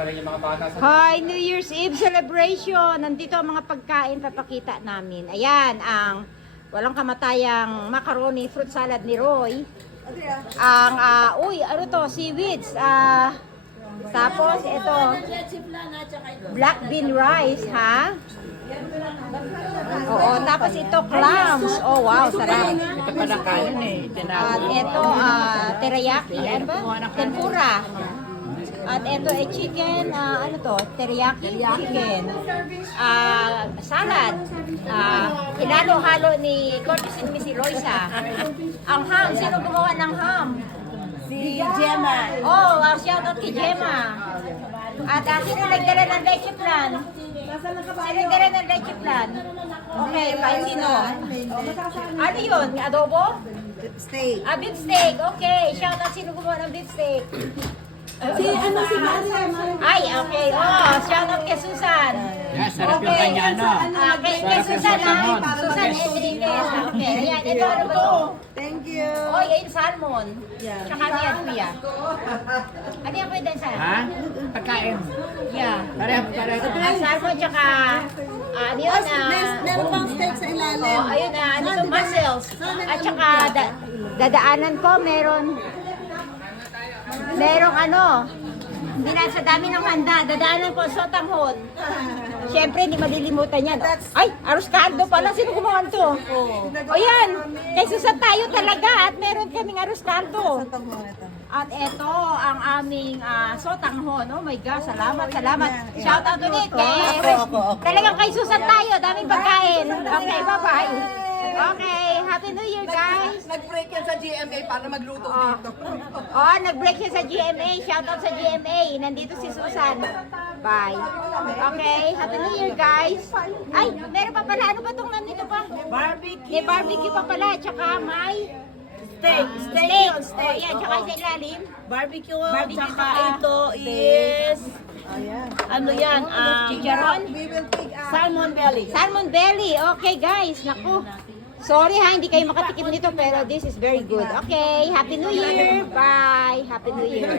pa rin yung mga bata sa... Hi, New Year's Eve celebration. Nandito ang mga pagkain papakita namin. Ayan, ang walang kamatayang macaroni fruit salad ni Roy. Ang, ano to, seaweeds. Tapos, ito, black bean rice, ha? Oo, tapos ito, clams. Oh, wow, sarap. Ito pa lang kanin eh. At ito, teriyaki, ano ba? Tempura. At ito ay chicken, ano to? Teriyaki chicken. Salad. Hinalo-halo ni Curtis and Missy Roysa. Ang ham, sino gumawa ng ham? Si Gemma. Oh, shout out kay Gemma. At sino nagdala ng leche plan? Sino nagdala ng leche plan? Okay, kahit sino. Ano yun? Adobo? Steak. Beef steak. Okay, shout out sino gumawa ng beef steak. Si Maria. Ay, okay. Oh, shout out kay Susan. Yes, sarap yung kanya ano. Kay Susan ha. Susan Enriquez. Okay, ayan. Ito ano ba to? Thank you. Oh, yung salmon. Yeah. Tsaka ano yan, kuya? Ano yan pwede sa? Ha? Pagkain. Yeah. Pareho. Salmon tsaka, ano yun? Meron pang steak sa ilalim. Oh, ayun ano to, mussels. At tsaka, dadaanan ko, merong ano, hindi na sa dami ng handa, dadaanan ko sotanghon. Siyempre, hindi malilimutan yan. Ay, arroz caldo pala, sino gumawa to? O yan, kay Susan tayo talaga at meron kaming arroz caldo. At ito ang aming sotanghon. Oh my God, salamat. Shout out ulit kay talagang kay Susan tayo, daming pagkain. Okay, bye-bye. Okay, Happy New Year, guys. Nag-break yan sa GMA para magluto dito. Oh, nag-break siya sa GMA. Shout out sa GMA. Nandito si Susan. Bye. Okay, Happy New Year, guys. Ay, meron pa pala. Ano ba itong nandito pa? Barbecue. May barbecue pa pala. Tsaka may Steak. Oh, yan. Tsaka sa ilalim. Barbecue. Barbecue Tsaka tsaka ito is... Ano yan? Chicharon? Salmon belly. Salmon belly. Okay, guys. Naku. Sorry ha, hindi kayo makatikim nito pero this is very good. Okay, Happy New Year. Bye. Happy New Year.